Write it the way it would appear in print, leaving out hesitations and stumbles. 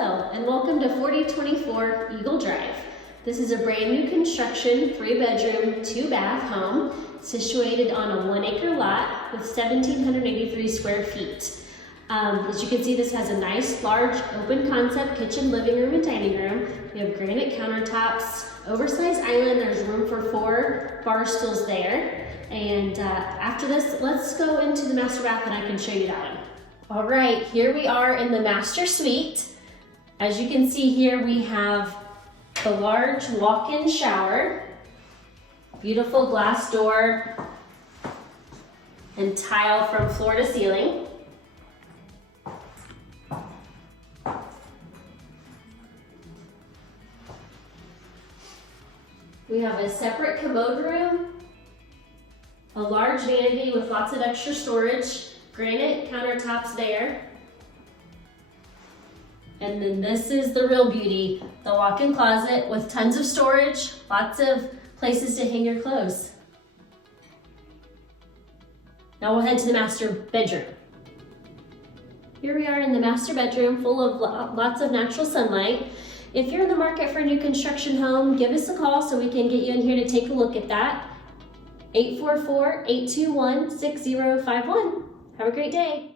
Hello, and welcome to 4024 Eagle Drive. This is a brand new construction, 3-bedroom, 2-bath home situated on a 1-acre lot with 1,783 square feet. As you can see, this has a nice, large, open concept kitchen, living room, and dining room. We have granite countertops, oversized island. There's room for 4 bar stools there. And after this, let's go into the master bath and I can show you that one. All right, here we are in the master suite. As you can see here, we have the large walk-in shower, beautiful glass door, and tile from floor to ceiling. We have a separate commode room, a large vanity with lots of extra storage, granite countertops there. And then this is the real beauty, the walk-in closet with tons of storage, lots of places to hang your clothes. Now we'll head to the master bedroom. Here we are in the master bedroom, full of lots of natural sunlight. If you're in the market for a new construction home, give us a call so we can get you in here to take a look at that. 844-821-6051. Have a great day.